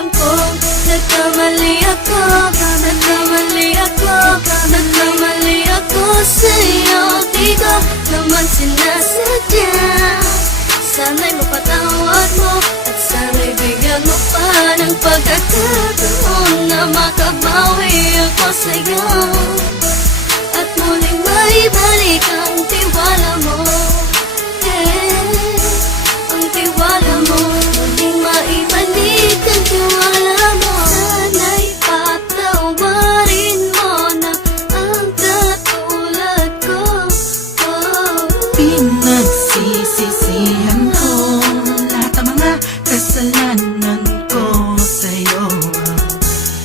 Alam kong nagkamali ako, nagkamali ako, nagkamali ako sa'yo. Di ko naman sinasadya. Sana'y mapatawad mo at sana'y bigyan mo pa ng pagkakataon na makabawi ako sa'yo at muling maibalik ang tiwala mo. Ang tiwala mo, muling maibalik ang tiwala mo. Sana'y patawarin mo na ang katulad ko. Pinagsisisihan ko lahat ng mga kasalanan ko sa'yo.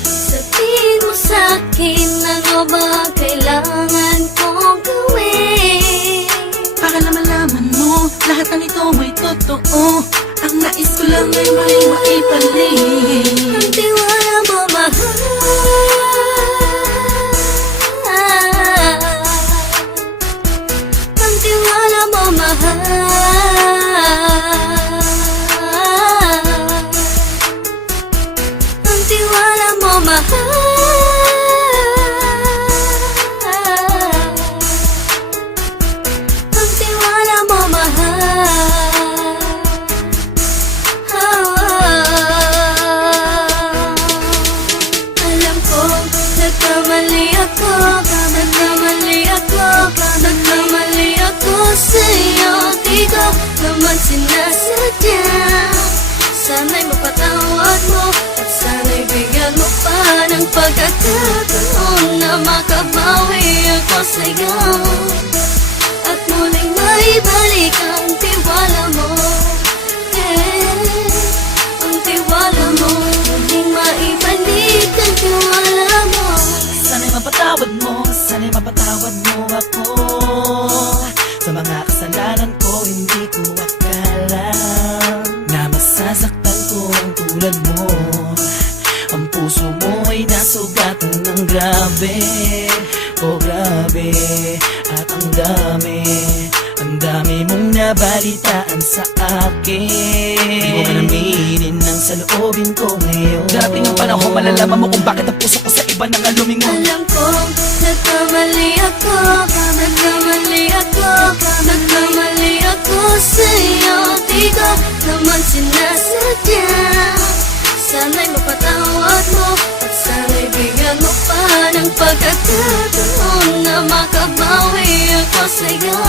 Sabihin mo sa'kin ano ba kailangan kong gawin Para malaman mo lahat ng ito ay totoo. Ang nais ko lang ay muling maibalik ang tiwala mo, mahal. Ang tiwala mo, mahal. Ang tiwala mo, mahal. Ang tiwala mo, mahal. Alam kong nagkamali ako, nagkamali ako, nagkamali ako sa'yo. Di ko naman sinasadya. Sana'y mapatawad mo at sana'y bigyan mo pa ng pagkakataon na makabawi ako sa'yo at muling maibalik ang tiwala mo. Ang tiwala mo, muling maibalik ang tiwala mo. Sana'y mapatawad mo, sana'y mapatawad mo ako sa mga kasalanan ko. Hindi ko akala na masasaktan ko ang tulad mo. Ang puso mo ay nasugatan ng grabe, oh grabe. At ang dami mong nabalitaan sa akin. Di ko man aminin ang saloobin ko ngayon. Darating ang panahon, malalaman mo kung bakit ang puso ko sa iba nang lumingon. Alam kong nagkamali ako, nagkamali ako, nagkamali ako sa'yo. Di ko naman sinasadya. Sana'y mapatawad mo at sana'y bigyan mo pa ng pagkakataon na makabawi ako sa'yo